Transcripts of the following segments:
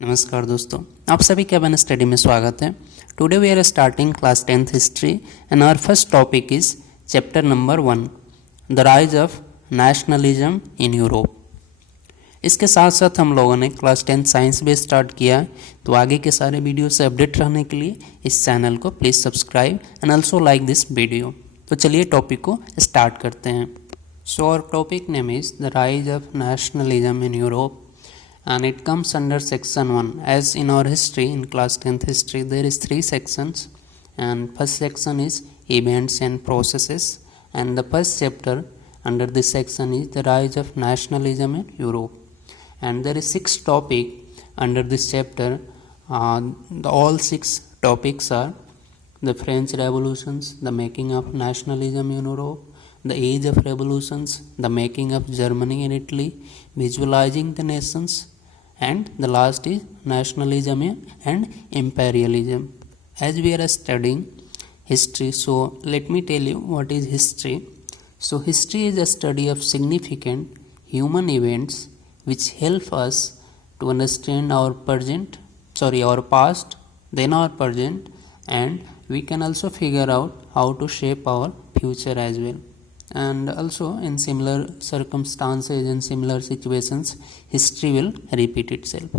नमस्कार दोस्तों, आप सभी का वन स्टडी में स्वागत है। Today we are starting class 10th history and our first topic is chapter number 1, the rise of nationalism in Europe. इसके साथ साथ हम लोगों ने क्लास 10 साइंस भी स्टार्ट किया है, तो आगे के सारे वीडियो से अपडेट रहने के लिए इस चैनल को please subscribe and also like this video. तो चलिए टॉपिक को स्टार्ट करते हैं। So our topic name is the rise of nationalism in Europe and it comes under section 1. As in our history, in class 10th history, there is 3 sections, and first section is events and processes, and the first chapter under this section is the rise of nationalism in Europe, and there is 6 topic under this chapter. All 6 topics are the French revolutions, the making of nationalism in Europe, the age of revolutions, the making of Germany and Italy, visualizing the nations, and the last is nationalism and imperialism. As we are studying history, so let me tell you what is history. So history is a study of significant human events which help us to understand our past, then our present, and we can also figure out how to shape our future as well. And also in similar circumstances and similar situations, history will repeat itself.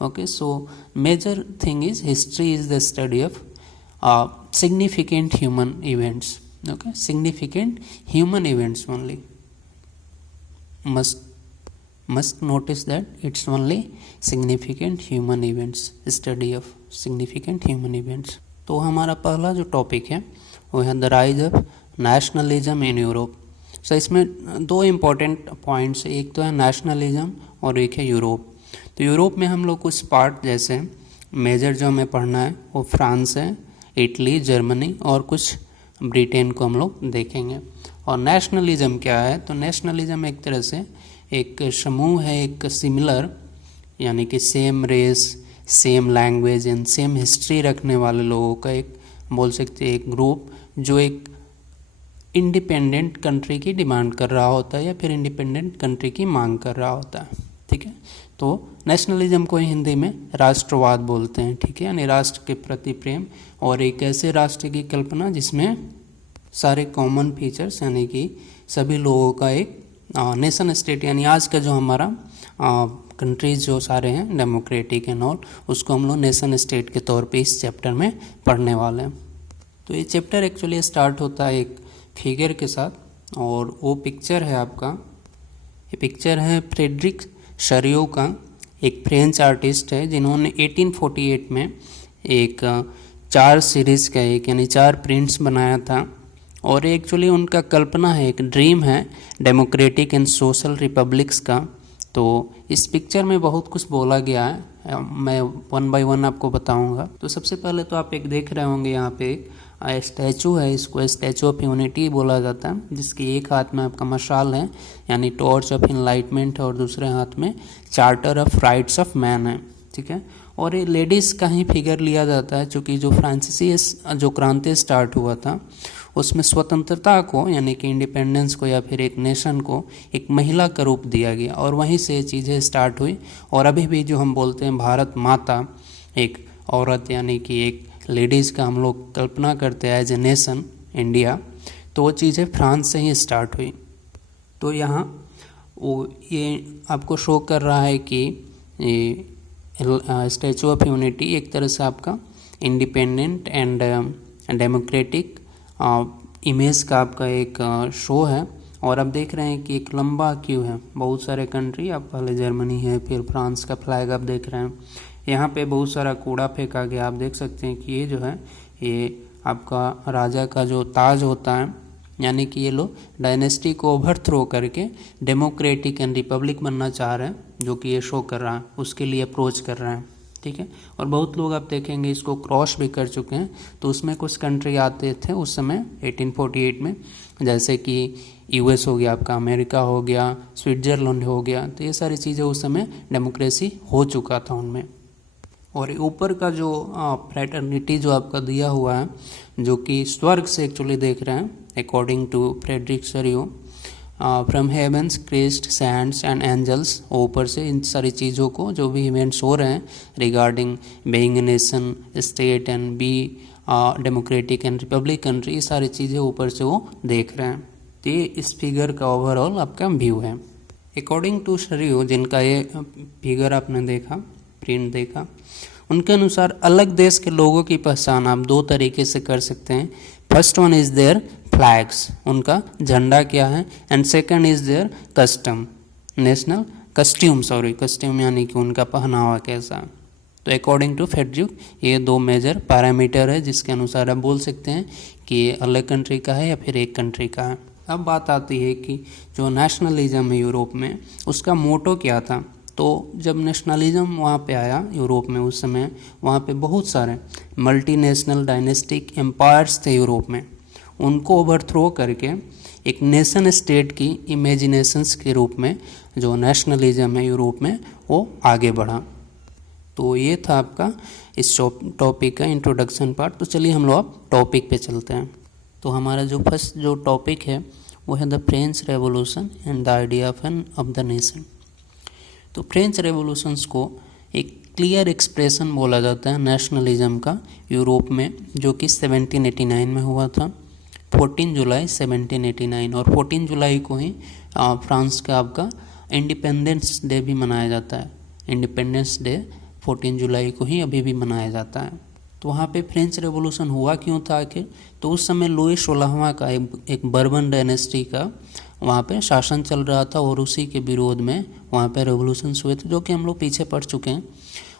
Okay, so major thing is history is the study of significant human events. Okay, significant human events only. Must notice that it's only significant human events, study of significant human events. तो हमारा पहला जो topic है वो है the rise of nationalism in Europe. So इसमें 2 important points, एक तो है नेशनलिज्म और एक है यूरोप। तो यूरोप में हम लोग कुछ पार्ट, जैसे मेजर जो हमें पढ़ना है वो फ्रांस है, इटली, जर्मनी और कुछ ब्रिटेन को हम लोग देखेंगे। और नेशनलिज्म क्या है, तो नेशनलिज्म एक तरह से एक समूह है, एक सिमिलर यानी कि same race, same language and same history रखने वाले लोगों का एक, बोल सकते हैं, एक ग्रुप जो एक इंडिपेंडेंट कंट्री की डिमांड कर रहा होता है या फिर इंडिपेंडेंट कंट्री की मांग कर रहा होता है। ठीक है, तो नेशनलिज्म को हिंदी में राष्ट्रवाद बोलते हैं। ठीक है, यानी राष्ट्र के प्रति प्रेम और एक ऐसे राष्ट्र की कल्पना जिसमें सारे कॉमन फीचर्स, यानी कि सभी लोगों का एक नेशन स्टेट, यानी आज का जो हमारा कंट्रीज जो सारे हैं डेमोक्रेटिक एंड ऑल, उसको हम लोग नेशन स्टेट के तौर पे इस चैप्टर में पढ़ने वाले हैं। तो ये चैप्टर एक्चुअली स्टार्ट होता है एक फिगर के साथ, और वो पिक्चर है आपका, ये पिक्चर है फ्रेडरिक शरियो का, एक फ्रेंच आर्टिस्ट है जिन्होंने 1848 में एक 4 सीरीज़ का एक यानी 4 प्रिंट्स बनाया था। और एक्चुअली उनका कल्पना है, एक ड्रीम है डेमोक्रेटिक एंड सोशल रिपब्लिक्स का। तो इस पिक्चर में बहुत कुछ बोला गया है, मैं 1 बाय 1 आपको बताऊंगा। तो सबसे पहले तो आप एक देख रहे होंगे यहाँ पे एक स्टैचू है, इसको स्टैचू ऑफ यूनिटी बोला जाता है, जिसकी एक हाथ में आपका मशाल है यानी टॉर्च ऑफ इनलाइटमेंट है, और दूसरे हाथ में charter of rights of man है। ठीक है, और ये लेडीज़ का ही फिगर लिया जाता है, चूँकि जो फ्रांसीसी जो क्रांति स्टार्ट हुआ था उसमें स्वतंत्रता को यानी कि इंडिपेंडेंस को या फिर एक नेशन को एक महिला का रूप दिया गया, और वहीं से चीज़ें स्टार्ट हुई। और अभी भी जो हम बोलते हैं भारत माता, एक औरत यानी कि एक लेडीज़ का हम लोग कल्पना करते हैं एज ए नेशन इंडिया, तो वो चीज़ें फ्रांस से ही स्टार्ट हुई। तो यहाँ वो ये आपको शो कर रहा है कि स्टैचू ऑफ यूनिटी एक तरह से आपका इंडिपेंडेंट एंड डेमोक्रेटिक इमेज का आपका एक शो है। और आप देख रहे हैं कि एक लंबा क्यू है, बहुत सारे कंट्री, आप पहले जर्मनी है, फिर फ्रांस का फ्लैग आप देख रहे हैं। यहाँ पे बहुत सारा कूड़ा फेंका गया, आप देख सकते हैं कि ये जो है ये आपका राजा का जो ताज होता है, यानी कि ये लोग डायनेस्टी को ओवरथ्रो करके डेमोक्रेटिक एंड रिपब्लिक बनना चाह रहे हैं, जो कि ये शो कर रहा है, उसके लिए अप्रोच कर रहे हैं। ठीक है, और बहुत लोग आप देखेंगे इसको क्रॉस भी कर चुके हैं। तो उसमें कुछ कंट्री आते थे उस समय 1848 में, जैसे कि यूएस हो गया आपका, अमेरिका हो गया, स्विट्ज़रलैंड हो गया, तो ये सारी चीज़ें उस समय डेमोक्रेसी हो चुका था उनमें। और ऊपर का जो फ्रेटर्निटी जो आपका दिया हुआ है, जो कि स्वर्ग से एक्चुअली देख रहे हैं according to Frederic Sorrieu, from heavens Christ saints and angels, ऊपर से इन सारी चीज़ों को जो भी इवेंट्स हो रहे हैं regarding being a nation state and be democratic and republic country, ये सारी चीज़ें ऊपर से वो देख रहे हैं। तो ये इस फिगर का ओवरऑल आपका व्यू है। अकॉर्डिंग टू शरीयो, जिनका ये फिगर आपने देखा, प्रिंट देखा, उनके अनुसार अलग देश के लोगों की पहचान आप दो तरीके से कर सकते हैं। First one is there flags, उनका झंडा क्या है, and second is there custom, national costume यानी कि उनका पहनावा कैसा है। तो अकॉर्डिंग टू फेडर्यूक ये दो मेजर पैरामीटर है जिसके अनुसार आप बोल सकते हैं कि ये अलग कंट्री का है या फिर एक कंट्री का है। अब बात आती है कि जो नेशनलिज्म है यूरोप में, उसका मोटो क्या था। तो जब नेशनलिज्म वहाँ पे आया यूरोप में, उस समय वहाँ पे बहुत सारे मल्टीनेशनल डायनेस्टिक एम्पायर्स थे यूरोप में, उनको ओवरथ्रो करके एक नेशन स्टेट की इमेजिनेशंस के रूप में जो नेशनलिज्म है यूरोप में वो आगे बढ़ा। तो ये था आपका इस टॉपिक का इंट्रोडक्शन पार्ट। तो चलिए हम लोग अब टॉपिक पे चलते हैं। तो हमारा जो फर्स्ट जो टॉपिक है वो है the French revolution and the idea of the nation. तो फ्रेंच रेवोल्यूशंस को एक क्लियर एक्सप्रेशन बोला जाता है नेशनलिज्म का यूरोप में, जो कि 1789 में हुआ था, 14 जुलाई 1789। और 14 जुलाई को ही फ्रांस का आपका इंडिपेंडेंस डे भी मनाया जाता है। इंडिपेंडेंस डे 14 जुलाई को ही अभी भी मनाया जाता है। तो वहाँ पे फ्रेंच रेवोल्यूशन हुआ क्यों था आखिर, तो उस समय लुई 16वां का एक बर्बन डायनेस्टी का वहाँ पे शासन चल रहा था और उसी के विरोध में वहाँ पे रेवोल्यूशंस हुए थे, जो कि हम लोग पीछे पढ़ चुके हैं।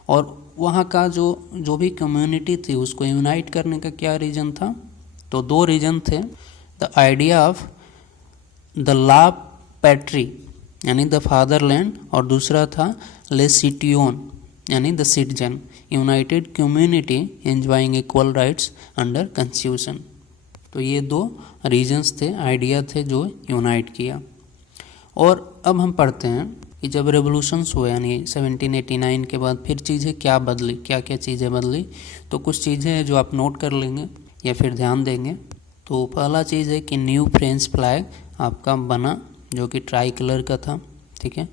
और वहाँ का जो भी कम्युनिटी थी उसको यूनाइट करने का क्या रीज़न था, तो दो रीज़न थे। द आइडिया ऑफ द ला पैट्री यानी द फादरलैंड, और दूसरा था ले सिटियोन यानी the citizen, United community enjoying equal rights under constitution. तो ये दो रीजन्स थे, आइडिया थे जो यूनाइट किया। और अब हम पढ़ते हैं कि जब रेवोल्यूशंस हुए यानी 1789 के बाद फिर चीज़ें क्या बदली, क्या क्या चीज़ें बदली। तो कुछ चीज़ें हैं जो आप नोट कर लेंगे या फिर ध्यान देंगे। तो पहला चीज़ है कि न्यू फ्रेंच फ्लैग आपका बना, जो कि ट्राई कलर का था, ठीक है।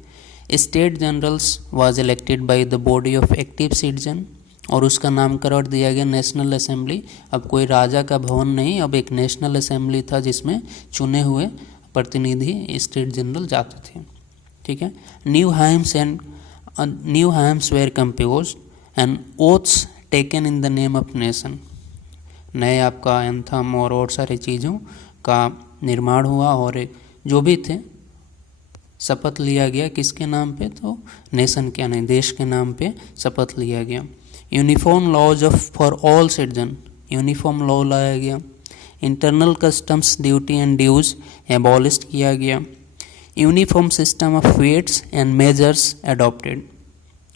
State generals was elected by the body of active citizen, और उसका नामकरण दिया गया नेशनल असेंबली। अब कोई राजा का भवन नहीं, अब एक नेशनल असेंबली था जिसमें चुने हुए प्रतिनिधि स्टेट जनरल जाते थे, ठीक है। New hymns were composed and oaths taken in the name of nation. नए आपका एंथम और सारी चीज़ों का निर्माण हुआ और जो भी थे शपथ लिया गया किसके नाम पे, तो नेशन के यानी देश के नाम पे शपथ लिया गया। Uniform laws for all citizen, uniform law लाया गया। Internal customs duty and dues abolish किया गया। Uniform system of weights and measures adopted.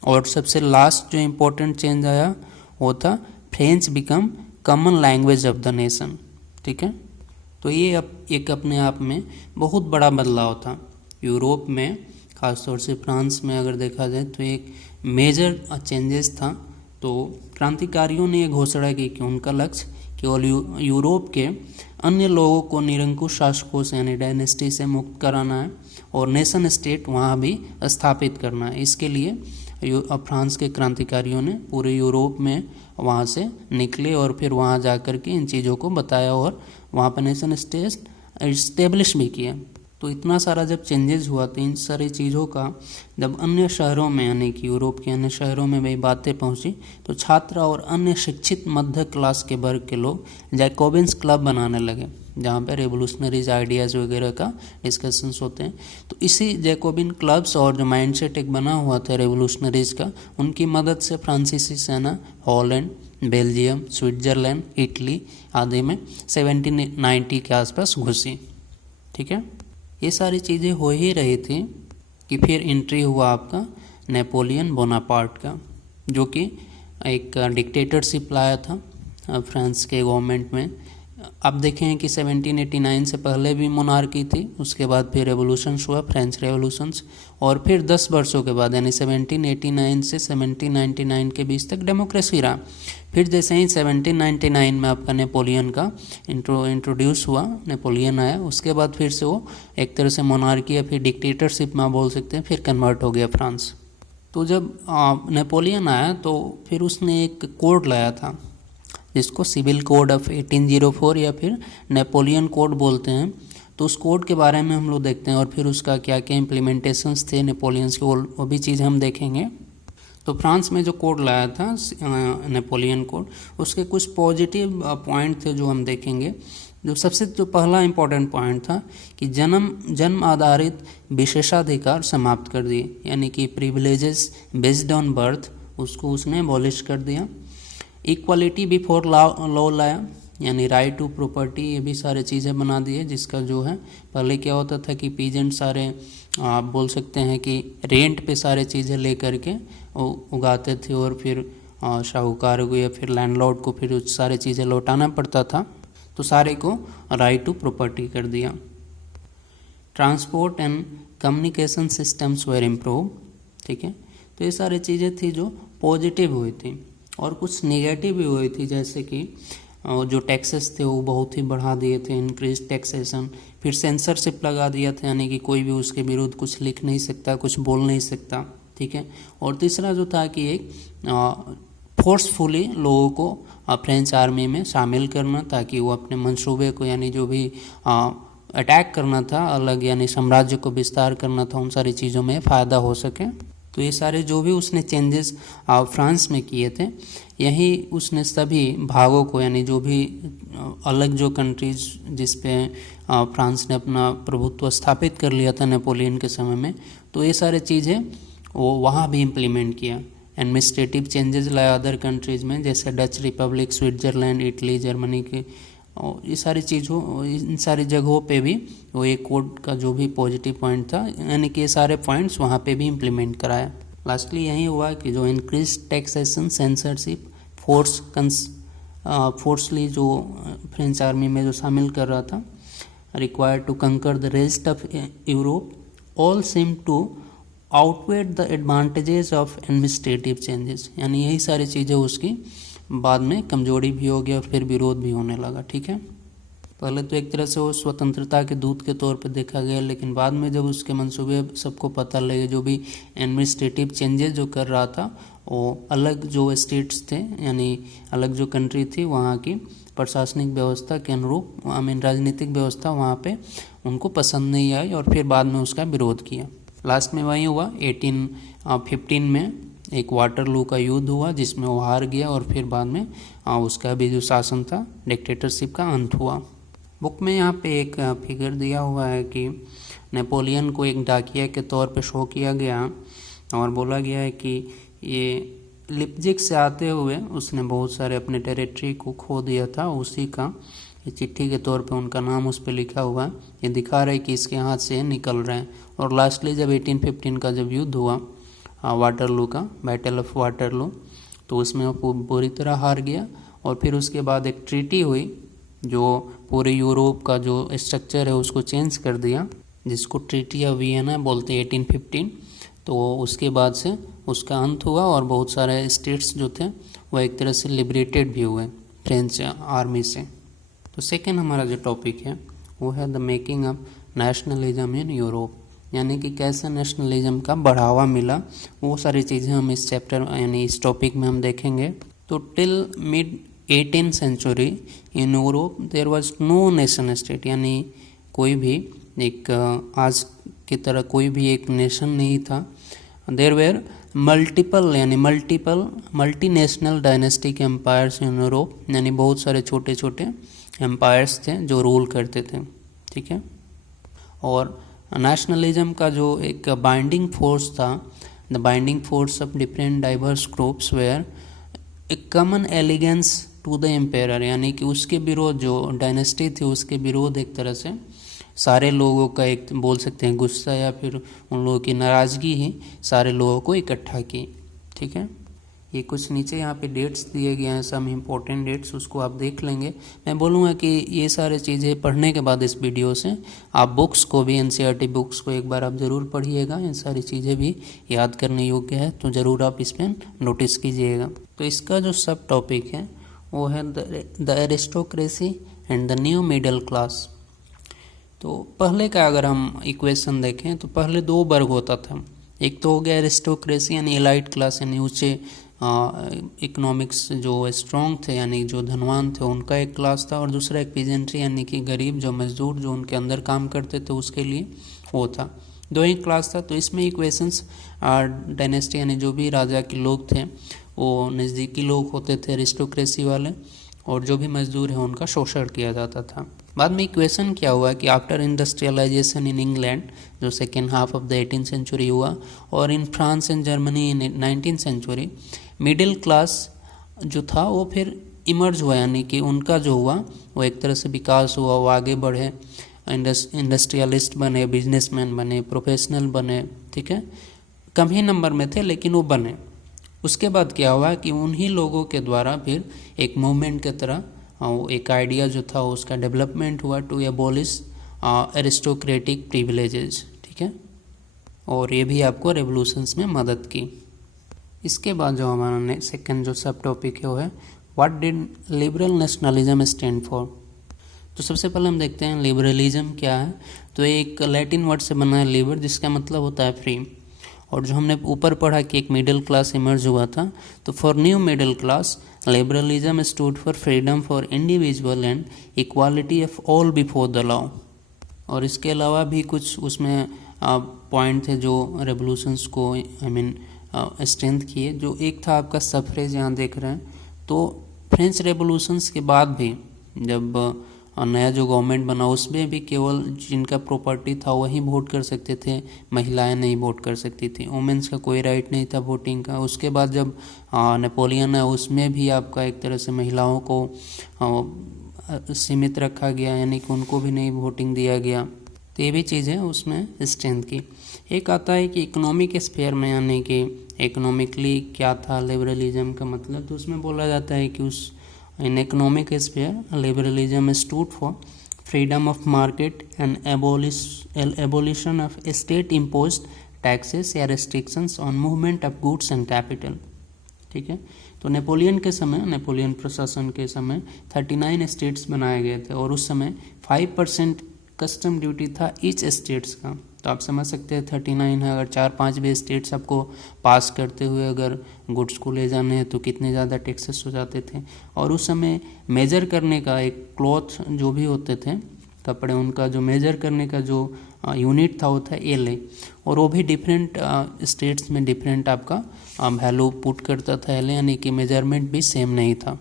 और सबसे लास्ट जो इम्पोर्टेंट चेंज आया वो था French become common language of the nation, ठीक है। तो ये एक अपने आप में बहुत बड़ा बदलाव था यूरोप में, खासतौर से फ्रांस में अगर देखा जाए तो एक मेजर चेंजेस था। तो क्रांतिकारियों ने ये घोषणा की कि उनका लक्ष्य केवल यूरोप के अन्य लोगों को निरंकुश शासकों से यानी डायनेस्टी से मुक्त कराना है और नेशन स्टेट वहाँ भी स्थापित करना है। इसके लिए फ्रांस के क्रांतिकारियों ने पूरे यूरोप में वहाँ से निकले और फिर वहाँ जा कर के इन चीज़ों को बताया और वहाँ पर नेशन स्टेट इस्टेब्लिश भी किया। तो इतना सारा जब चेंजेस हुआ तो इन सारी चीज़ों का जब अन्य शहरों में यानी कि यूरोप के अन्य शहरों में भी बातें पहुंची, तो छात्र और अन्य शिक्षित मध्य क्लास के वर्ग के लोग जैकोबिन्स क्लब बनाने लगे, जहाँ पे रेवोल्यूशनरीज आइडियाज़ वगैरह का डिस्कशंस होते हैं। तो इसी जैकोबिन क्लब्स और जो माइंडसेट एक बना हुआ था रेवोल्यूशनरीज का, उनकी मदद से फ्रांसीसी सेना हॉलैंड, बेल्जियम, स्विट्जरलैंड, इटली आदि में 1790 के आसपास घुसी, ठीक है। ये सारी चीज़ें हो ही रही थी कि फिर एंट्री हुआ आपका नेपोलियन बोनापार्ट का, जो कि एक डिक्टेटरशिप लाया था फ्रांस के गवर्नमेंट में आप देखें कि 1789 से पहले भी मोनार्की थी, उसके बाद फिर रेवोल्यूशंस हुआ, फ्रेंच रेवोल्यूशंस, और फिर 10 वर्षों के बाद यानी 1789 से 1799 के बीच तक डेमोक्रेसी रहा। फिर जैसे ही 1799 में आपका नेपोलियन का इंट्रोड्यूस हुआ, नेपोलियन आया, उसके बाद फिर से वो एक तरह से मोनार्की या फिर डिक्टेटरशिप में बोल सकते हैं, फिर कन्वर्ट हो गया फ्रांस। तो जब नेपोलियन आया तो फिर उसने एक कोड लाया था जिसको सिविल कोड ऑफ 1804 या फिर नेपोलियन कोड बोलते हैं। तो उस कोड के बारे में हम लोग देखते हैं और फिर उसका क्या क्या इम्प्लीमेंटेशंस थे नेपोलियंस के, वो भी चीज़ हम देखेंगे। तो फ्रांस में जो कोड लाया था नेपोलियन कोड, उसके कुछ पॉजिटिव पॉइंट थे जो हम देखेंगे। जो सबसे जो पहला इम्पॉर्टेंट पॉइंट था कि जन्म आधारित विशेषाधिकार समाप्त कर दिए, यानी कि प्रिविलेजेस बेस्ड ऑन बर्थ उसको उसने एबॉलिश कर दिया। इक्वालिटी बिफोर लॉ लाया, यानी राइट टू प्रॉपर्टी, ये भी सारे चीज़ें बना दिए, जिसका जो है पहले क्या होता था कि पीजेंट सारे आप बोल सकते हैं कि रेंट पे सारे चीज़ें ले करके उगाते थे और फिर साहूकार को या फिर लैंडलॉर्ड को फिर सारे चीज़ें लौटाना पड़ता था। तो सारे को राइट टू प्रॉपर्टी कर दिया। Transport and communication systems were improve, ठीक है। तो ये सारी चीज़ें थी जो पॉजिटिव हुई थी, और कुछ नेगेटिव भी हुई थी, जैसे कि जो टैक्सेस थे वो बहुत ही बढ़ा दिए थे, इंक्रीज टैक्सेशन। फिर सेंसरशिप लगा दिया था, यानी कि कोई भी उसके विरुद्ध कुछ लिख नहीं सकता, कुछ बोल नहीं सकता, ठीक है। और तीसरा जो था कि एक फोर्सफुली लोगों को फ्रेंच आर्मी में शामिल करना, ताकि वो अपने मंसूबे को, यानी जो भी अटैक करना था अलग, यानी साम्राज्य को विस्तार करना था, उन सारी चीज़ों में फ़ायदा हो सके। तो ये सारे जो भी उसने चेंजेस फ्रांस में किए थे, यही उसने सभी भागों को, यानी जो भी अलग जो कंट्रीज जिस पे फ्रांस ने अपना प्रभुत्व स्थापित कर लिया था नेपोलियन के समय में, तो ये सारे चीज़ें वो वहाँ भी इम्प्लीमेंट किया। एडमिनिस्ट्रेटिव चेंजेस लाया अदर कंट्रीज़ में, जैसे Dutch Republic, Switzerland, Italy, Germany के, और ये सारी चीज़ों, इन सारी जगहों पे भी वो एक कोड का जो भी पॉजिटिव पॉइंट था, यानी कि ये सारे पॉइंट्स वहाँ पे भी इम्प्लीमेंट कराया। लास्टली यही हुआ कि जो इंक्रीज टैक्सेशन, सेंसरशिप, फोर्सली जो फ्रेंच आर्मी में जो शामिल कर रहा था, required to conquer the rest of Europe, all seem to outweigh the advantages of administrative changes, यानी यही सारी चीज़ें उसकी बाद में कमजोरी भी हो गया और फिर विरोध भी होने लगा, ठीक है। पहले तो एक तरह से वो स्वतंत्रता के दूत के तौर पे देखा गया, लेकिन बाद में जब उसके मंसूबे सबको पता लगे, जो भी एडमिनिस्ट्रेटिव चेंजेस जो कर रहा था, वो अलग जो स्टेट्स थे, यानी अलग जो कंट्री थी, वहाँ की प्रशासनिक व्यवस्था के अनुरूप, राजनीतिक व्यवस्था वहाँ पे उनको पसंद नहीं आई, और फिर बाद में उसका विरोध किया। लास्ट में वही हुआ 1815 में एक वाटरलू का युद्ध हुआ, जिसमें वो हार गया, और फिर बाद में उसका भी जो शासन था, डिक्टेटरशिप का अंत हुआ। बुक में यहाँ पे एक फिगर दिया हुआ है कि नेपोलियन को एक डाकिया के तौर पे शो किया गया, और बोला गया है कि ये लिपजिग से आते हुए उसने बहुत सारे अपने टेरिटरी को खो दिया था, उसी का ये चिट्ठी के तौर पे उनका नाम उस पर लिखा हुआ है। ये दिखा रहा है कि इसके हाथ से निकल रहे हैं। और लास्टली जब 1815 का जब युद्ध हुआ वाटरलू का, बैटल ऑफ वाटरलू, तो उसमें वो पूरी तरह हार गया। और फिर उसके बाद एक ट्रीटी हुई जो पूरे यूरोप का जो स्ट्रक्चर है उसको चेंज कर दिया, जिसको ट्रीटी ऑफ वियना बोलते हैं 1815। तो उसके बाद से उसका अंत हुआ, और बहुत सारे स्टेट्स जो थे वो एक तरह से लिबरेटेड भी हुए फ्रेंच आर्मी से। तो सेकेंड हमारा जो टॉपिक है वो है the making of nationalism in Europe, यानी कि कैसे नेशनलिज्म का बढ़ावा मिला, वो सारी चीज़ें हम इस चैप्टर यानी इस टॉपिक में हम देखेंगे। तो till mid 18th century in Europe there was no nation state, यानी कोई भी एक आज की तरह कोई भी एक नेशन नहीं था। देयर वेर मल्टीपल यानी multinational dynastic empires in Europe, यानी बहुत सारे छोटे छोटे एम्पायर्स थे जो रूल करते थे, ठीक है। और नेशनलिज्म का जो एक बाइंडिंग फोर्स था, the binding force of different diverse groups were a common allegiance to the empire, यानी कि उसके विरोध जो डायनेस्टी थी उसके विरोध एक तरह से सारे लोगों का एक बोल सकते हैं गुस्सा या फिर उन लोगों की नाराज़गी ही सारे लोगों को इकट्ठा की, ठीक है। ये कुछ नीचे यहाँ पे डेट्स दिए गए हैं, सम इम्पोर्टेंट डेट्स, उसको आप देख लेंगे। मैं बोलूँगा कि ये सारे चीज़ें पढ़ने के बाद इस वीडियो से आप बुक्स को भी, एनसीईआरटी बुक्स को एक बार आप ज़रूर पढ़िएगा। इन सारी चीज़ें भी याद करने योग्य है, तो ज़रूर आप इस पर नोटिस कीजिएगा। तो इसका जो सब टॉपिक है वो है the aristocracy and the new middle class. तो पहले का अगर हम इक्वेशन देखें तो पहले दो वर्ग होता था। एक तो हो गया एरिस्टोक्रेसी यानी एलाइट क्लास, यानी ऊंचे इकोनॉमिक्स जो स्ट्रॉन्ग थे यानी जो धनवान थे उनका एक क्लास था, और दूसरा एक पीजेंट्री यानी कि गरीब जो मजदूर जो उनके अंदर काम करते थे उसके लिए वो था। दो ही क्लास था। तो इसमें इक्वेशंस डायनेस्टी यानी जो भी राजा के लोग थे वो नज़दीकी लोग होते थे एरिस्टोक्रेसी वाले, और जो भी मजदूर है उनका शोषण किया जाता था। बाद में इक्वेशन क्या हुआ कि आफ्टर इंडस्ट्रियलाइजेशन इन इंग्लैंड जो second half of the 18th century हुआ, और in France and Germany in 19th century, middle class जो था वो फिर इमर्ज हुआ, यानी कि उनका जो हुआ वो एक तरह से विकास हुआ, वो आगे बढ़े, इंडस्ट्रियलिस्ट बने, बिजनेसमैन बने, प्रोफेशनल बने, ठीक है, कम ही नंबर में थे लेकिन वो बने। उसके बाद क्या हुआ कि उन्हीं लोगों के द्वारा फिर एक मूवमेंट की तरह एक आइडिया जो था उसका डेवलपमेंट हुआ टू एबॉलिश एरिस्टोक्रेटिक प्रिविलेजेस, ठीक है, और ये भी आपको रेवोल्यूशंस में मदद की। इसके बाद जो हमारा सेकंड जो सब टॉपिक है वो है what did liberal nationalism stand for. तो सबसे पहले हम देखते हैं लिबरलिज्म क्या है। तो एक लैटिन वर्ड से बना है लिबर, जिसका मतलब होता है फ्री, और जो हमने ऊपर पढ़ा कि एक मिडिल क्लास इमर्ज हुआ था। तो for new middle class liberalism stood for freedom for individual and equality of all before the law. और इसके अलावा भी कुछ उसमें पॉइंट थे जो रेवोल्यूशंस को स्ट्रेंथ किए। जो एक था आपका सफरेज, यहाँ देख रहे हैं। तो फ्रेंच रेवोल्यूशंस के बाद भी जब नया जो गवर्नमेंट बना उसमें भी केवल जिनका प्रॉपर्टी था वही वोट कर सकते थे, महिलाएं नहीं वोट कर सकती थी, वुमेन्स का कोई राइट नहीं था वोटिंग का। उसके बाद जब नेपोलियन है उसमें भी आपका एक तरह से महिलाओं को सीमित रखा गया, यानी कि उनको भी नहीं वोटिंग दिया गया। तो ये भी चीज़ें उसमें स्ट्रेंथ की। एक आता है कि इकोनॉमिक स्फेयर में, यानी कि इकोनॉमिकली क्या था लिबरलिज्म का मतलब, तो उसमें बोला जाता है कि उस in economic sphere liberalism stood for freedom of market and abolition of state imposed taxes या restrictions on movement of goods and capital, ठीक है। तो नेपोलियन के समय, नेपोलियन प्रशासन के समय 39 स्टेट्स बनाए गए थे, और उस समय 5% कस्टम ड्यूटी था ईच स्टेट्स का। तो आप समझ सकते हैं 39 है, अगर 4-5 भी स्टेट्स आपको पास करते हुए अगर गुड्स को ले जाने हैं तो कितने ज़्यादा टैक्सेस हो जाते थे। और उस समय मेजर करने का एक क्लॉथ जो भी होते थे कपड़े, उनका जो मेजर करने का जो यूनिट था वो था एल, और वो भी डिफरेंट स्टेट्स में डिफरेंट आपका वैल्यू पुट करता था एल, यानी कि मेजरमेंट भी सेम नहीं था।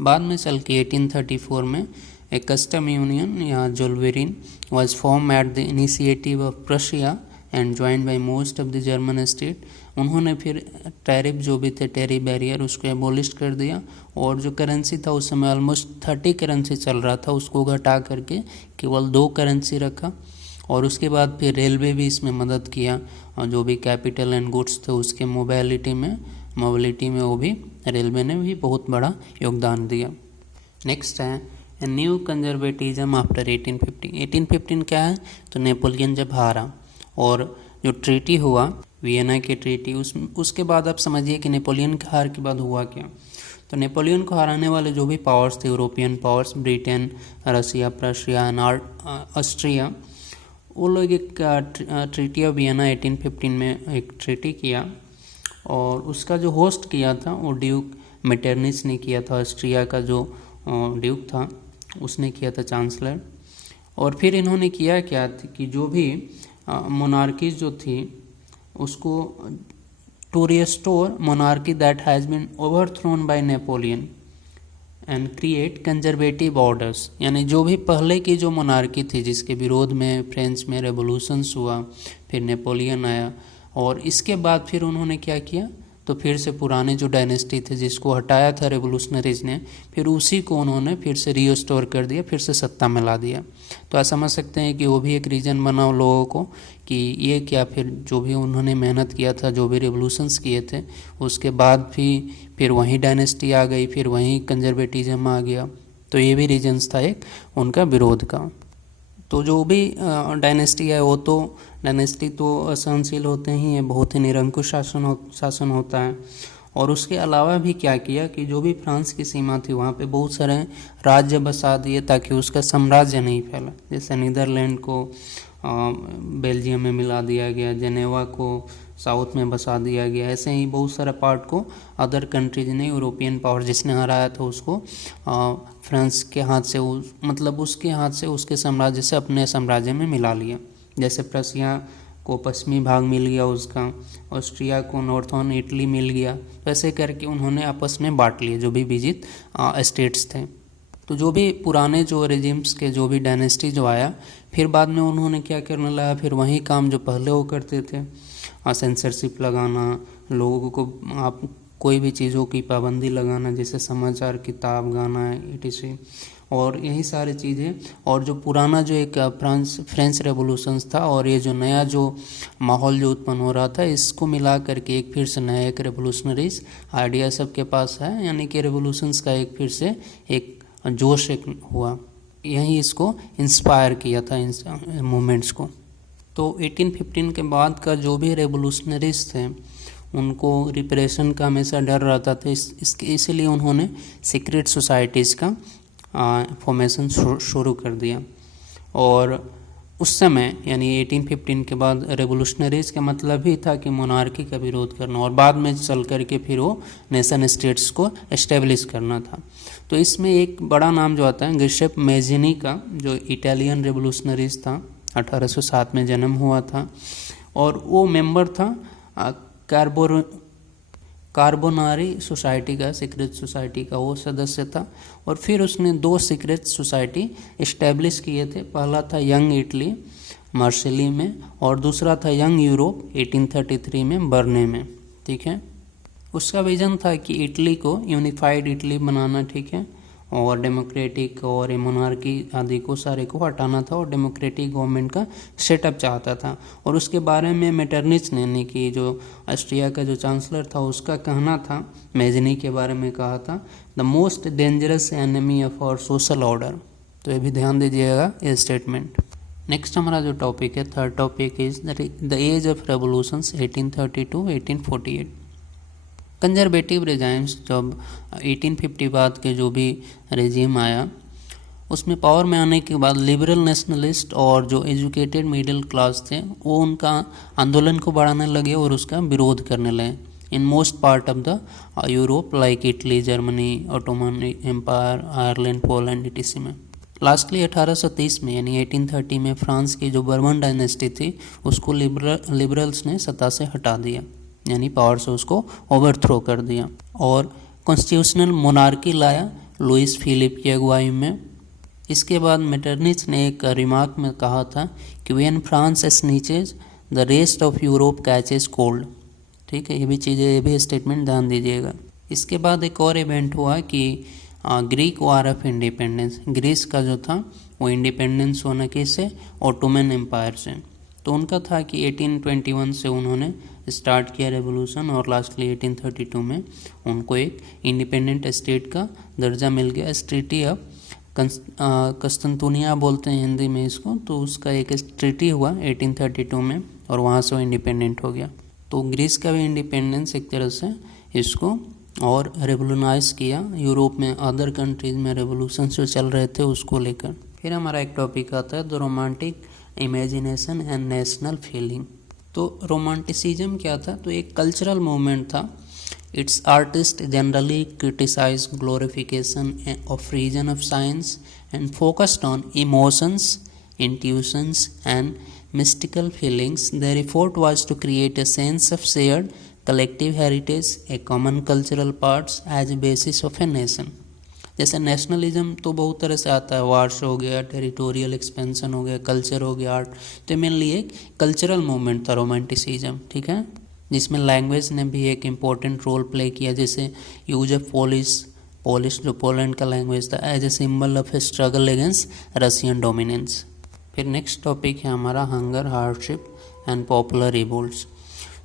बाद में चल के 1834 में A custom union या जोल्वेरिन was formed at the initiative of Prussia and joined by most of the German state। उन्होंने फिर टैरिफ जो भी थे, टैरिफ बैरियर, उसको एबोलिश कर दिया, और जो करेंसी था उस समय ऑलमोस्ट 30 करेंसी चल रहा था, उसको घटा करके केवल 2 करेंसी रखा। और उसके बाद फिर रेलवे भी इसमें मदद किया, और जो भी कैपिटल एंड गुड्स थे उसके मोबिलिटी में वो भी रेलवे ने भी बहुत बड़ा योगदान दिया। नेक्स्ट है न्यू कंजर्वेटिज्म आफ्टर 1815। 1815 क्या है, तो नेपोलियन जब हारा और जो ट्रीटी हुआ वियना के ट्रीटी, उसके बाद आप समझिए कि नेपोलियन के हार के बाद हुआ क्या। तो नेपोलियन को हराने वाले जो भी पावर्स थे, यूरोपियन पावर्स, ब्रिटेन, रसिया, प्रशिया, ऑस्ट्रिया, वो लोग एक ट्रीटी ऑफ वियना 1815 में एक ट्रीटी किया, और उसका जो होस्ट किया था वो ड्यूक मेटरनिच ने किया था। ऑस्ट्रिया का जो ड्यूक था उसने किया था, चांसलर। और फिर इन्होंने किया क्या कि जो भी मोनार्कीज जो थी उसको to restore monarchy that has been overthrown by Napoleon and create conservative orders, यानी जो भी पहले की जो मोनार्की थी जिसके विरोध में फ्रेंच में रेवोल्यूशंस हुआ, फिर नेपोलियन आया, और इसके बाद फिर उन्होंने क्या किया, तो फिर से पुराने जो डायनेस्टी थे जिसको हटाया था रेवोल्यूशनरीज ने, फिर उसी को उन्होंने फिर से रीस्टोर कर दिया, फिर से सत्ता में ला दिया। तो आप समझ सकते हैं कि वो भी एक रीज़न बना लोगों को कि ये क्या, फिर जो भी उन्होंने मेहनत किया था, जो भी रेवोल्यूशंस किए थे, उसके बाद भी फिर वहीं डायनेस्टी आ गई, फिर वहीं कंजर्वेटिज्म आ गया। तो ये भी रीजन्स था एक उनका विरोध का। तो जो भी डायनेस्टी है वो तो डायनेस्टी तो असहनशील होते ही है, बहुत ही निरंकुश शासन होता है। और उसके अलावा भी क्या किया कि जो भी फ्रांस की सीमा थी वहाँ पे बहुत सारे राज्य बसा दिए ताकि उसका साम्राज्य नहीं फैला। जैसे नीदरलैंड को बेल्जियम में मिला दिया गया, जेनेवा को साउथ में बसा दिया गया। ऐसे ही बहुत सारे पार्ट को अदर कंट्रीज ने, यूरोपियन पावर जिसने हराया था उसको फ्रांस के हाथ से मतलब उसके हाथ से उसके साम्राज्य से अपने साम्राज्य में मिला लिया। जैसे प्रसिया को पश्चिमी भाग मिल गया उसका, ऑस्ट्रिया को नॉर्थर्न इटली मिल गया। तो ऐसे करके उन्होंने आपस में बांट लिए जो भी विजित स्टेट्स थे। तो जो भी पुराने जो रेजिम्स के जो भी डायनेस्टी जो आया, फिर बाद में उन्होंने क्या करने लगा, फिर वही काम जो पहले वो करते थे, सेंसरशिप लगाना, लोगों को आप कोई भी चीज़ों की पाबंदी लगाना, जैसे समाचार, किताब, गाना, etc। और यही सारी चीज़ें। और जो पुराना जो एक फ्रेंच रेवोल्यूशंस था और ये जो नया जो माहौल जो उत्पन्न हो रहा था, इसको मिला करके एक फिर से नया एक रेवोल्यूशनरीज आइडिया सबके पास है, यानी कि रेवोल्यूशंस का एक फिर से एक जोश एक हुआ। यही इसको इंस्पायर किया था इन मूवमेंट्स को। तो 1815 के बाद का जो भी रेवोल्यूशनरीज थे उनको रिप्रेशन का हमेशा डर रहता था, इसीलिए उन्होंने सीक्रेट सोसाइटीज़ का फॉर्मेशन शुरू कर दिया। और उस समय यानी 1815 के बाद रेवोल्यूशनरीज का मतलब ही था कि मोनार्की का विरोध करना, और बाद में चल करके फिर वो नेशन स्टेट्स को एस्टेब्लिश करना था। तो इसमें एक बड़ा नाम जो आता है गिसेप मैजिनी का, जो इटालियन रेवोल्यूशनरीज था, 1807 में जन्म हुआ था। और वो मेंबर था कार्बोनारी सोसाइटी का, सीक्रेट सोसाइटी का वो सदस्य था। और फिर उसने 2 सीक्रेट सोसाइटी इस्टेब्लिश किए थे। पहला था यंग इटली मार्सेली में, और दूसरा था यंग यूरोप 1833 में बर्ने में। ठीक है, उसका विजन था कि इटली को यूनिफाइड इटली बनाना, ठीक है, और डेमोक्रेटिक और मोनार्की आदि को सारे को हटाना था, और डेमोक्रेटिक गवर्नमेंट का सेटअप चाहता था। और उसके बारे में मेटरनिच ने, यानी कि जो ऑस्ट्रिया का जो चांसलर था, उसका कहना था, मैजिनी के बारे में कहा था, the most dangerous enemy of our social order. तो ये भी ध्यान दीजिएगा ये स्टेटमेंट। नेक्स्ट हमारा जो टॉपिक है, third topic is the age of revolutions 1832-1848। Conservative regimes, जब 1850 बाद के जो भी रेजिम आया उसमें पावर में आने के बाद लिबरल नेशनलिस्ट और जो एजुकेटेड मिडिल क्लास थे वो उनका आंदोलन को बढ़ाने लगे और उसका विरोध करने लगे in most part of the Europe like Italy, Germany, Ottoman empire, Ireland, Poland etc में। लास्टली 1830 में यानी 1830 में फ्रांस की जो बर्बन डायनेस्टी थी उसको लिबरल्स ने सत्ता से हटा दिया, यानी पावर से उसको ओवरथ्रो कर दिया, और कॉन्स्टिट्यूशनल मोनार्की लाया लुइस फिलिप की अगुवाई में। इसके बाद मेटरनिच ने एक रिमार्क में कहा था कि when France sneezes the rest of Europe catches cold. ठीक है, ये भी चीज़ें, ये भी स्टेटमेंट ध्यान दीजिएगा। इसके बाद एक और इवेंट हुआ कि Greek war of independence, Greece का जो था वो इंडिपेंडेंस होना किससे, ऑटोमन एम्पायर से। तो उनका था कि 1821 से उन्होंने स्टार्ट किया रेवोल्यूशन, और लास्टली 1832 में उनको एक इंडिपेंडेंट स्टेट का दर्जा मिल गया। ट्रीटी ऑफ कस्तुनतुनिया बोलते हैं हिंदी में इसको, तो उसका एक ट्रीटी हुआ 1832 में, और वहाँ से वो इंडिपेंडेंट हो गया। तो ग्रीस का भी इंडिपेंडेंस एक तरह से इसको और रेवोल्यूनाइज किया यूरोप में, अदर कंट्रीज में रेवोल्यूशन जो चल रहे थे उसको लेकर। फिर हमारा एक टॉपिक आता है the romantic imagination and national feeling. तो रोमांटिसिज्म क्या था, तो एक कल्चरल मूवमेंट था। Its artist generally criticize glorification of reason of science and focused on emotions, intuitions and mystical feelings. Their effort was to create a sense of shared collective heritage, a common cultural parts as a basis of a nation. जैसे nationalism तो बहुत तरह से आता है, wars हो गया, territorial expansion हो गया, कल्चर हो गया, आर्ट। तो मेनली एक कल्चरल मूवमेंट था रोमांटिसिज्म। ठीक है, जिसमें लैंग्वेज ने भी एक इम्पोर्टेंट रोल प्ले किया, जैसे यूज ऑफ पोलिश जो पोलैंड का लैंग्वेज था, as a symbol of a struggle against Russian dominance. फिर नेक्स्ट टॉपिक है हमारा hunger, hardship and popular revolts.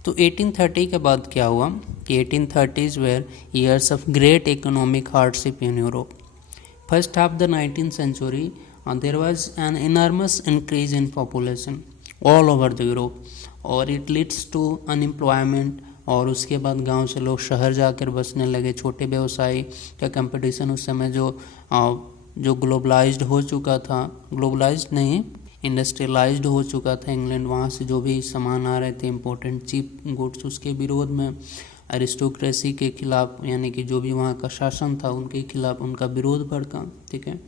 तो 1830 के बाद क्या हुआ कि 1830s were years of great economic hardship in Europe. First half the 19th century there was an enormous increase in population all over the Europe और it leads to unemployment. और उसके बाद गांव से लोग शहर जाकर बसने लगे। छोटे व्यवसायी का कंपटीशन उस समय जो ग्लोबलाइज्ड हो चुका था, ग्लोबलाइज्ड नहीं इंडस्ट्रियलाइज्ड हो चुका था इंग्लैंड, वहाँ से जो भी सामान आ रहे थे इम्पोर्टेंट चीप गुड्स, उसके विरोध में एरिस्टोक्रेसी के खिलाफ, यानी कि जो भी वहाँ का शासन था उनके खिलाफ उनका विरोध भड़का। ठीक है,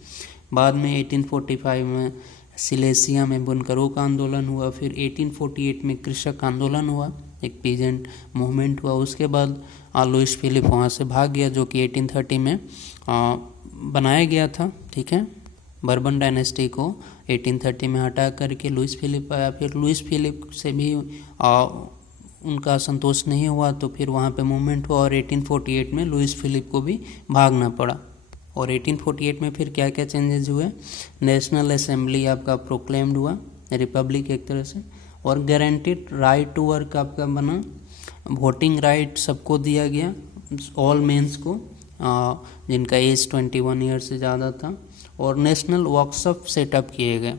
बाद में 1845 में सिलेसिया में बुनकरों का आंदोलन हुआ, फिर 1848 में कृषक आंदोलन हुआ, एक पीजेंट मूवमेंट हुआ। उसके बाद लुइस फिलिप वहाँ से भाग गया, जो कि 1830 में बनाया गया था। ठीक है, बर्बन डायनेस्टी को 1830 में हटा करके लुइस फिलिप आया। फिर लुइस फिलिप से भी उनका संतोष नहीं हुआ, तो फिर वहाँ पे मूवमेंट हुआ और 1848 में लुइस फिलिप को भी भागना पड़ा। और 1848 में फिर क्या क्या चेंजेस हुए, नेशनल असेंबली आपका प्रोक्लेम्ड हुआ, रिपब्लिक एक तरह से, और गारंटीड राइट टू वर्क आपका बना, वोटिंग राइट सबको दिया गया, ऑल मेंस को जिनका एज 21 ईयर से ज़्यादा था, और नेशनल वर्कशॉप सेटअप किए गए।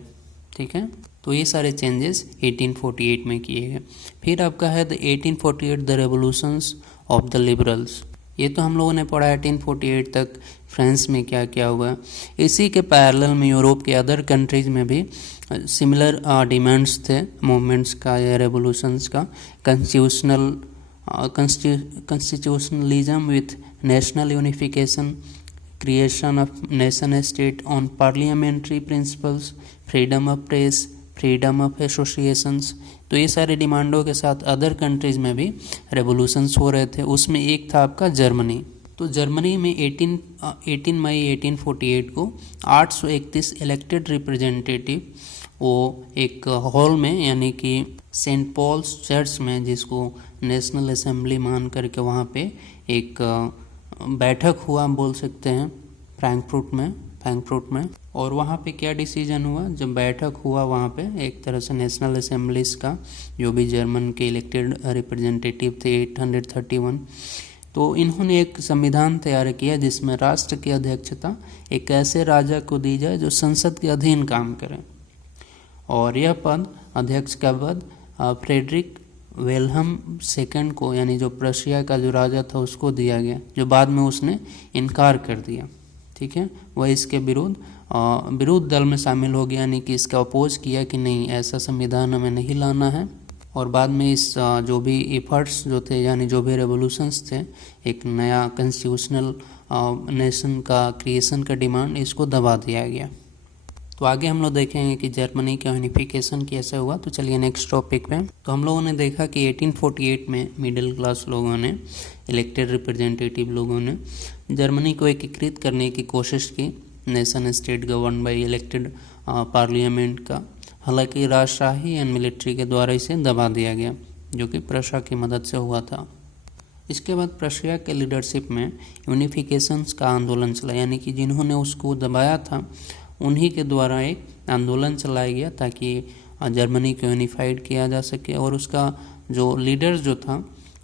ठीक है, तो ये सारे चेंजेस 1848 में किए गए। फिर आपका है the 1848 the revolutions of the liberals. ये तो हम लोगों ने पढ़ा 1848 तक फ्रांस में क्या क्या हुआ। इसी के पैरेलल में यूरोप के अदर कंट्रीज में भी सिमिलर डिमांड्स थे मूवमेंट्स का या रेवोल्यूशंस का। Constitutionalism with national unification, creation of nation state on parliamentary principles, freedom of press, freedom of associations। तो ये सारे डिमांडों के साथ अदर कंट्रीज में भी रेवोल्यूशंस हो रहे थे। उसमें एक था आपका जर्मनी। तो जर्मनी में 18 मई 1848 को 831 इलेक्टेड रिप्रेजेंटेटिव वो एक हॉल में, यानी कि सेंट पॉल्स चर्च में, जिसको नेशनल असेंबली मान करके वहाँ पे एक बैठक हुआ बोल सकते हैं, फ्रैंकफर्ट में। और वहाँ पे क्या डिसीजन हुआ, जब बैठक हुआ वहाँ पे एक तरह से नेशनल असेंबलीज का, जो भी जर्मन के इलेक्टेड रिप्रेजेंटेटिव थे 831, तो इन्होंने एक संविधान तैयार किया जिसमें राष्ट्र की अध्यक्षता एक ऐसे राजा को दी जाए जो संसद के अधीन काम करे। और यह पद, अध्यक्ष का पद, फ्रेडरिक वेलहम सेकंड को, यानी जो प्रशिया का जो राजा था उसको दिया गया, जो बाद में उसने इनकार कर दिया। ठीक है, वह इसके विरोध दल में शामिल हो गया, यानी कि इसका अपोज किया कि नहीं, ऐसा संविधान हमें नहीं लाना है। और बाद में इस जो भी एफर्ट्स जो थे, यानी जो भी रेवोल्यूशंस थे, एक नया कॉन्स्टिट्यूशनल नेशन का क्रिएशन का डिमांड, इसको दबा दिया गया। तो आगे हम लोग देखेंगे कि जर्मनी का यूनिफिकेशन कैसे हुआ। तो चलिए नेक्स्ट टॉपिक पे। तो हम लोगों ने देखा कि 1848 में मिडिल क्लास लोगों ने, इलेक्टेड रिप्रेजेंटेटिव लोगों ने जर्मनी को एकीकृत करने की कोशिश की, nation state govern by elected parliament का। हालांकि राजशाही एंड मिलिट्री के द्वारा इसे दबा दिया गया, जो कि प्रशा की मदद से हुआ था। इसके बाद प्रशिया के लीडरशिप में यूनिफिकेशंस का आंदोलन चला, यानी कि जिन्होंने उसको दबाया था उन्हीं के द्वारा एक आंदोलन चलाया गया ताकि जर्मनी को यूनिफाइड किया जा सके। और उसका जो लीडर जो था,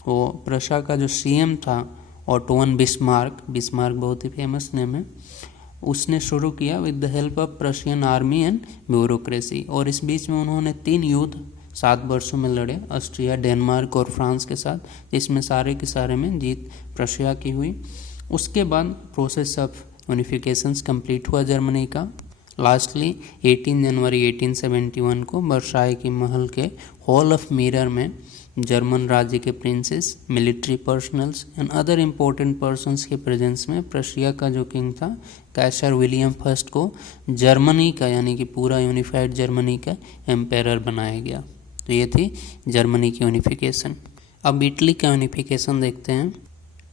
वो प्रशा का जो सीएम था ऑटोन बिस्मार्क बहुत ही फेमस नेम है, उसने शुरू किया with the help of Prussian army and bureaucracy. और इस बीच में उन्होंने 3 युद्ध 7 वर्षों में लड़े, ऑस्ट्रिया, डेनमार्क और फ्रांस के साथ, जिसमें सारे के सारे में जीत प्रशिया की हुई। उसके बाद प्रोसेस ऑफ यूनिफिकेशंस कंप्लीट हुआ जर्मनी का। लास्टली 18 जनवरी 1871 को वर्साई की महल के हॉल ऑफ मिरर में जर्मन राज्य के princes, military personnels and other important persons के प्रेजेंस में प्रशिया का जो किंग था कैसर विलियम फर्स्ट को जर्मनी का, यानी कि पूरा यूनिफाइड जर्मनी का एम्पायर बनाया गया। तो ये थी जर्मनी की यूनिफिकेशन। अब इटली का यूनिफिकेशन देखते हैं।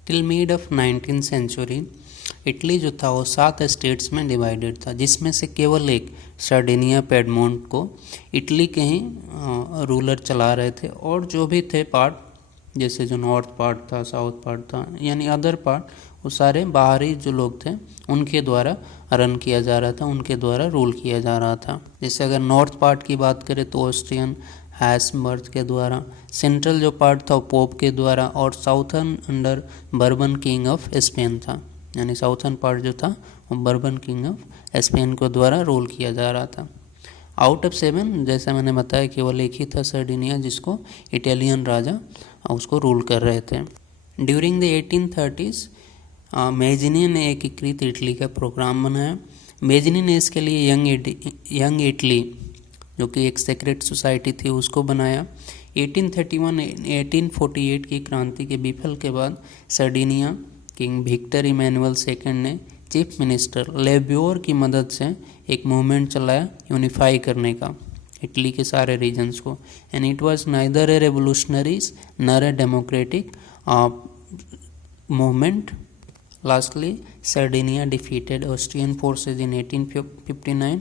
Till mid of 19th century Italy जो था वो 7 स्टेट्स में डिवाइडेड था, जिसमें से केवल एक सर्डिनिया पेडमोंट को इटली के ही रूलर चला रहे थे, और जो भी थे पार्ट जैसे जो नॉर्थ पार्ट था, साउथ पार्ट था, यानी अदर पार्ट, वो सारे बाहरी जो लोग थे उनके द्वारा रन किया जा रहा था, उनके द्वारा रूल किया जा रहा था। जैसे अगर नॉर्थ पार्ट की बात करें तो ऑस्ट्रियन हैसबर्ग के द्वारा, सेंट्रल जो पार्ट था वो पोप के द्वारा, और southern under bourbon king of Spain था, यानी साउथर्न पार्ट जो था वो बर्बन किंग ऑफ स्पेन को द्वारा रूल किया जा रहा था। आउट ऑफ 7, जैसा मैंने बताया, केवल एक ही था सर्डिनिया जिसको इटालियन राजा उसको रूल कर रहे थे। ड्यूरिंग द 1830s मेजिनी ने एकीकृत इटली का प्रोग्राम बनाया। मेजिनी ने इसके लिए यंग इटली जो कि एक सेक्रेट सोसाइटी थी उसको बनाया। 1848 की क्रांति के विफल के बाद Sardinia king Victor Emmanuel second ने चीफ मिनिस्टर लेब्योर की मदद से एक मूवमेंट चलाया यूनिफाई करने का इटली के सारे रीजन्स को, and it was neither a revolutionaries nor a democratic movement. Lastly Sardinia defeated Austrian forces in 1859,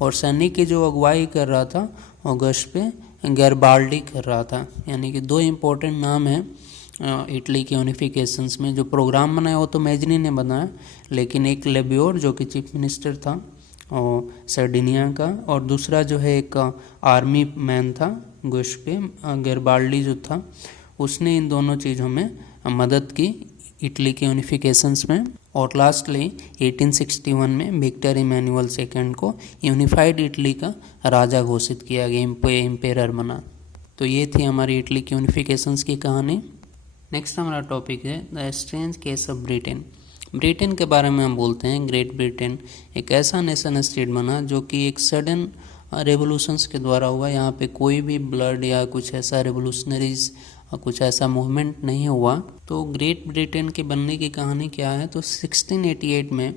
और सैनी की जो अगुवाई कर रहा था अगस्त पे गैरबाल्डी कर रहा था। यानी कि दो इम्पोर्टेंट नाम हैं इटली के यूनिफिकेशंस में। जो प्रोग्राम बनाया वो तो मेजनी ने बनाया, लेकिन एक लेब्योर जो कि चीफ मिनिस्टर था और सर्डिनिया का, और दूसरा जो है एक आर्मी मैन था गुस्पे गैरबाल्डी जो था, उसने इन दोनों चीज़ों में मदद की इटली के यूनिफिकेशंस में। और लास्टली 1861 में विक्टर इमैनुअल सेकंड को यूनिफाइड इटली का राजा घोषित किया गया, एम्पेरर बना। तो ये थी हमारी इटली की यूनिफिकेशंस की कहानी। नेक्स्ट हमारा टॉपिक है the strange case of Britain. Britain के बारे में हम बोलते हैं। ग्रेट ब्रिटेन एक ऐसा नेशन स्टेट बना जो कि एक सडन रेवोल्यूशंस के द्वारा हुआ। यहाँ पे कोई भी ब्लड या कुछ ऐसा रेवोल्यूशनरीज कुछ ऐसा मूवमेंट नहीं हुआ। तो ग्रेट ब्रिटेन के बनने की कहानी क्या है, तो 1688 में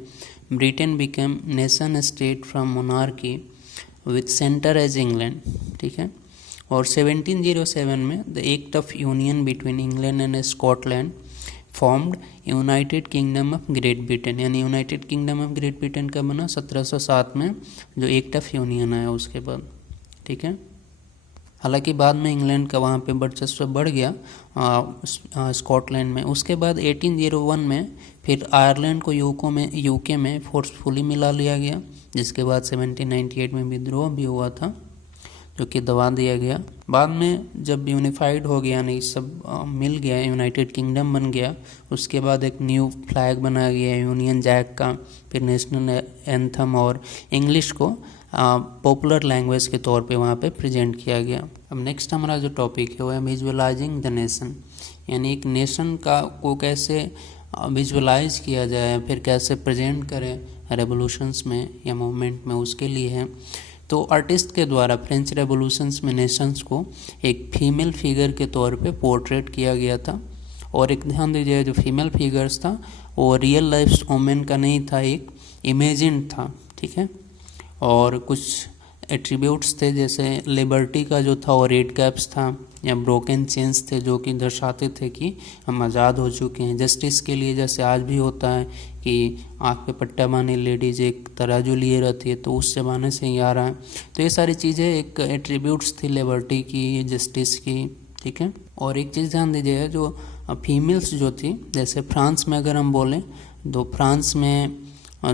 Britain became nation state from monarchy with centre as England, ठीक है। और 1707 में the act of union between England and Scotland formed United Kingdom of Great Britain, यानी United Kingdom of Great Britain का बना 1707 में जो एक्ट ऑफ यूनियन आया उसके बाद, ठीक है। हालांकि बाद में इंग्लैंड का वहाँ पे वर्चस्व बढ़ गया स्कॉटलैंड में। उसके बाद 1801 में फिर आयरलैंड को यूके में फोर्सफुली मिला लिया गया, जिसके बाद 1798 में विद्रोह भी हुआ था जो कि दबा दिया गया। बाद में जब यूनिफाइड हो गया, नहीं सब मिल गया, यूनाइटेड किंगडम बन गया, उसके बाद एक न्यू फ्लैग बनाया गया यूनियन जैक का, फिर नेशनल एंथम और इंग्लिश को पॉपुलर लैंग्वेज के तौर पे वहाँ पे प्रेजेंट किया गया। अब नेक्स्ट हमारा जो टॉपिक है वो है विजुअलाइजिंग द नेशन, यानी एक नेशन का को कैसे विजुअलाइज किया जाए, फिर कैसे प्रेजेंट करें रेवोल्यूशंस में या मूवमेंट में, उसके लिए है। तो आर्टिस्ट के द्वारा फ्रेंच रेवोल्यूशंस में नेशंस को एक फीमेल फिगर के तौर पे पोर्ट्रेट किया गया था। और एक ध्यान दीजिए, जो फीमेल फिगर्स था वो रियल लाइफ वोमेन का नहीं था, एक इमेजिन था, ठीक है। और कुछ एट्रीब्यूट्स थे, जैसे लिबर्टी का जो था वो रेड कैप्स था या ब्रोकन चेन्स थे जो कि दर्शाते थे कि हम आज़ाद हो चुके हैं। जस्टिस के लिए जैसे आज भी होता है कि आँख पे पट्टा बांधे लेडीज एक तराजू लिए रहती है, तो उस ज़माने से ही आ रहा है। तो ये सारी चीज़ें एक एट्रीब्यूट्स थी लिबर्टी की, जस्टिस की, ठीक है। और एक चीज़ ध्यान दीजिए, जो फीमेल्स जो थी, जैसे फ्रांस में अगर हम बोलें तो फ्रांस में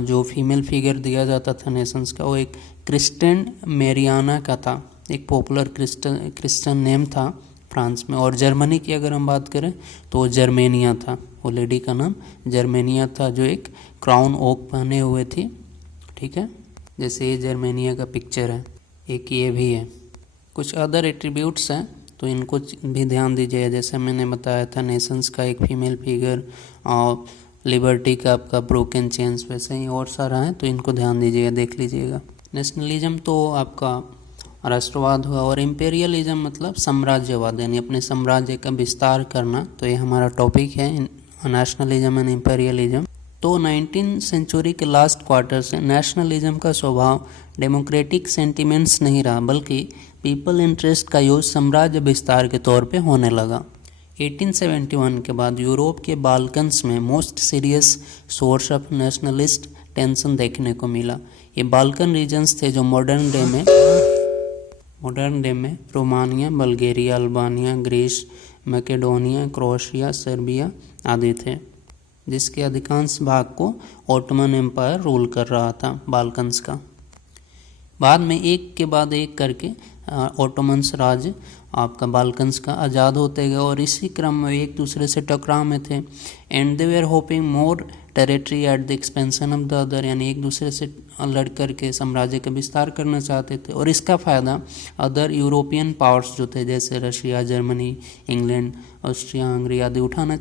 जो फीमेल फिगर दिया जाता था नेशंस का, वो एक क्रिस्टियन मेरियाना का था, एक पॉपुलर क्रिश्चियन नेम था फ्रांस में। और जर्मनी की अगर हम बात करें तो जर्मेनिया था, वो लेडी का नाम जर्मेनिया था, जो एक क्राउन ओक पहने हुए थी, ठीक है। जैसे ये जर्मेनिया का पिक्चर है, एक ये भी है। कुछ अदर एट्रीब्यूट्स हैं तो इनको भी ध्यान दीजिए। जैसे मैंने बताया था नेशंस का एक फीमेल फिगर और लिबर्टी का आपका ब्रोकन चेन्स, वैसे ही और सारा है, तो इनको ध्यान दीजिएगा, देख लीजिएगा। नेशनलिज्म तो आपका राष्ट्रवाद हुआ, और इम्पेरियलिज्म मतलब साम्राज्यवाद, यानी अपने साम्राज्य का विस्तार करना। तो ये हमारा टॉपिक है नेशनलिज्म एंड इम्पेरियलिज्म। तो 19वीं सेंचुरी के लास्ट क्वार्टर से नेशनलिज्म का स्वभाव डेमोक्रेटिक सेंटिमेंट्स नहीं रहा, बल्कि पीपल इंटरेस्ट का यूज साम्राज्य विस्तार के तौर पे होने लगा। 1871 के बाद यूरोप के बाल्कन्स में most serious source of nationalist tension देखने को मिला। ये बाल्कन रीजन्स थे जो मॉडर्न डे में Romania, Bulgaria, Albania, Greece, Macedonia, Croatia, Serbia आदि थे, जिसके अधिकांश भाग को ऑटोमन एम्पायर रूल कर रहा था, बाल्कन्स का। बाद में एक के बाद एक करके ऑटोमन्स राज्य आपका बाल्कन्स का आज़ाद होते गए और इसी क्रम में एक दूसरे से टकराव में थे। And they were hopping more territory at the expansion of the other, यानी एक दूसरे से लड़ करके साम्राज्य का विस्तार करना चाहते थे और इसका फ़ायदा अदर यूरोपियन पावर्स जो थे जैसे Russia, Germany, England, Austria, Hungary आदि उठाना